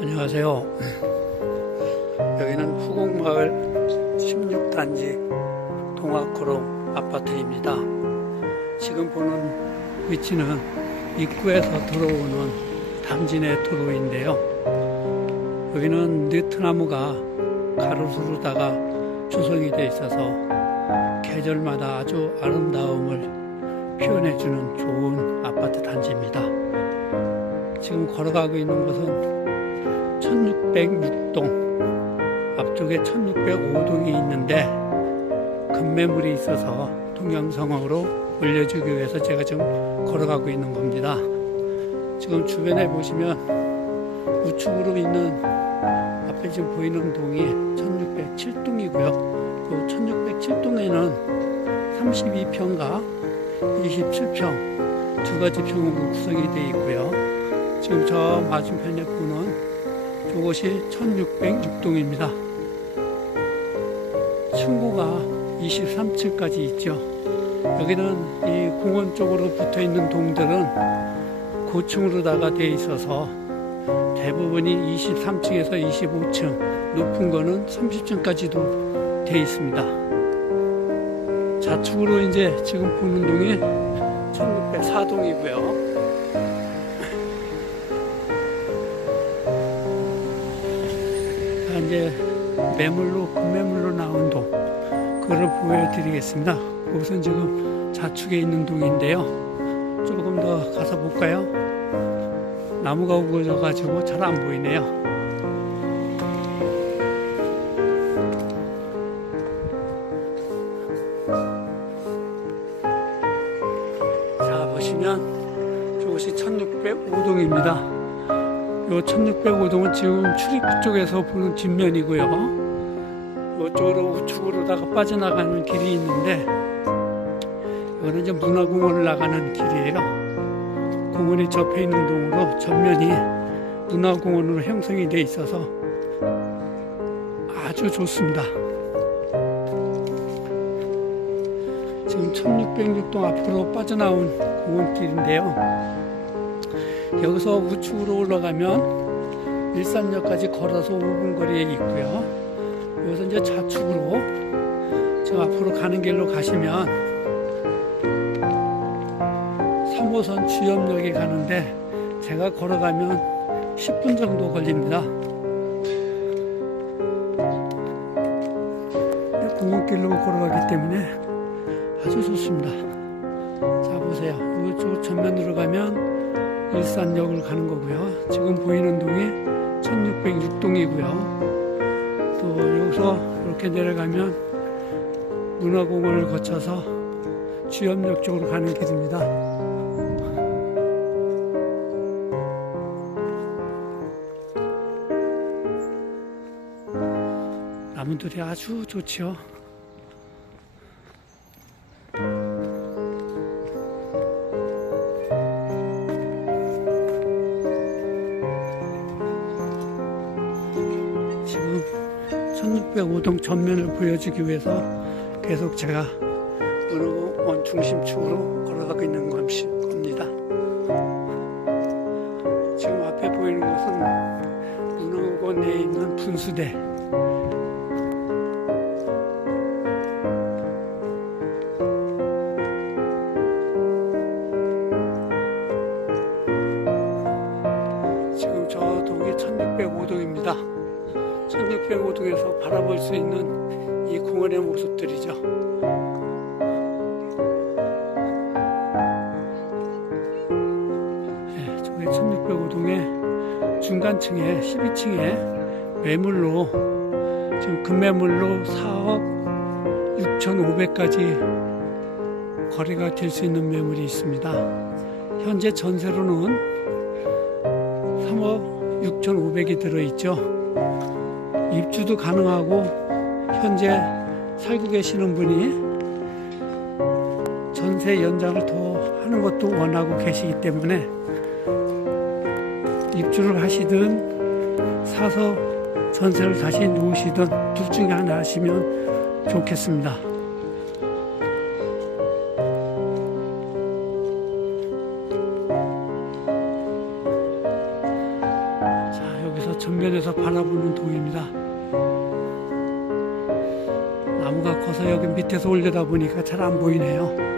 안녕하세요. 여기는 후곡마을 16단지 동학코롱 아파트입니다. 지금 보는 위치는 입구에서 들어오는 담진의 도로인데요. 여기는 느트나무가 가로수로다가 조성이 되어 있어서 계절마다 아주 아름다움을 표현해주는 좋은 아파트 단지입니다. 지금 걸어가고 있는 곳은 1606동 앞쪽에 1605동이 있는데 급매물이 있어서 동양성으로 올려주기 위해서 제가 지금 걸어가고 있는 겁니다. 지금 주변에 보시면 우측으로 있는 앞에 지금 보이는 동이 1607동이고요. 또 1607동에는 32평과 27평 두 가지 평으로 구성이 되어 있고요. 지금 저 맞은편에 보는 저곳이 1606동입니다. 층고가 23층까지 있죠. 여기는 이 공원 쪽으로 붙어 있는 동들은 고층으로다가 되어 있어서 대부분이 23층에서 25층, 높은 거는 30층까지도 되어 있습니다. 좌측으로 이제 지금 보는 동이 1604동이고요. 자, 이제 매물로 금매물로 나온 동 그거를 보여드리겠습니다. 우선 지금 좌측에 있는 동인데요. 조금 더 가서 볼까요? 나무가 우거져 가지고 잘 안 보이네요. 자 보시면 저것이 1605동입니다. 요 1605동은 지금 출입구 쪽에서 보는 뒷면이고요. 이쪽으로 우측으로다가 빠져나가는 길이 있는데 이거는 이제 문화공원을 나가는 길이에요. 공원이 접해 있는 동으로 전면이 문화공원으로 형성이 돼 있어서 아주 좋습니다. 지금 1606동 앞으로 빠져나온 공원길인데요. 여기서 우측으로 올라가면 일산역까지 걸어서 5분 거리에 있고요. 여기서 이제 좌측으로 저 앞으로 가는 길로 가시면 3호선 주염역에 가는데 제가 걸어가면 10분 정도 걸립니다. 공원길로 걸어가기 때문에 아주 좋습니다. 자 보세요. 이쪽 전면으로 가면 일산역을 가는 거고요. 지금 보이는 동이 1606동이고요. 또 여기서 이렇게 내려가면 문화공원을 거쳐서 주염역 쪽으로 가는 길입니다. 나무들이 아주 좋지요. 1605동 전면을 보여주기 위해서 계속 제가 문호원 중심 축으로 걸어가고 있는 겁니다. 지금 앞에 보이는 것은 문호원 내에 있는 분수대. 지금 저 동이 1605동입니다. 1605동에서 바라볼 수 있는 이 공원의 모습들이죠. 네, 저기 1605동의 중간층에 12층에 매물로 지금 금매물로 4억 6,500까지 거래가 될 수 있는 매물이 있습니다. 현재 전세로는 3억 6,500이 들어있죠. 입주도 가능하고 현재 살고 계시는 분이 전세 연장을 더 하는 것도 원하고 계시기 때문에 입주를 하시든 사서 전세를 다시 놓으시든 둘 중에 하나 하시면 좋겠습니다. 전면에서 바라보는 동입니다. 나무가 커서 여기 밑에서 올려다 보니까 잘 안 보이네요.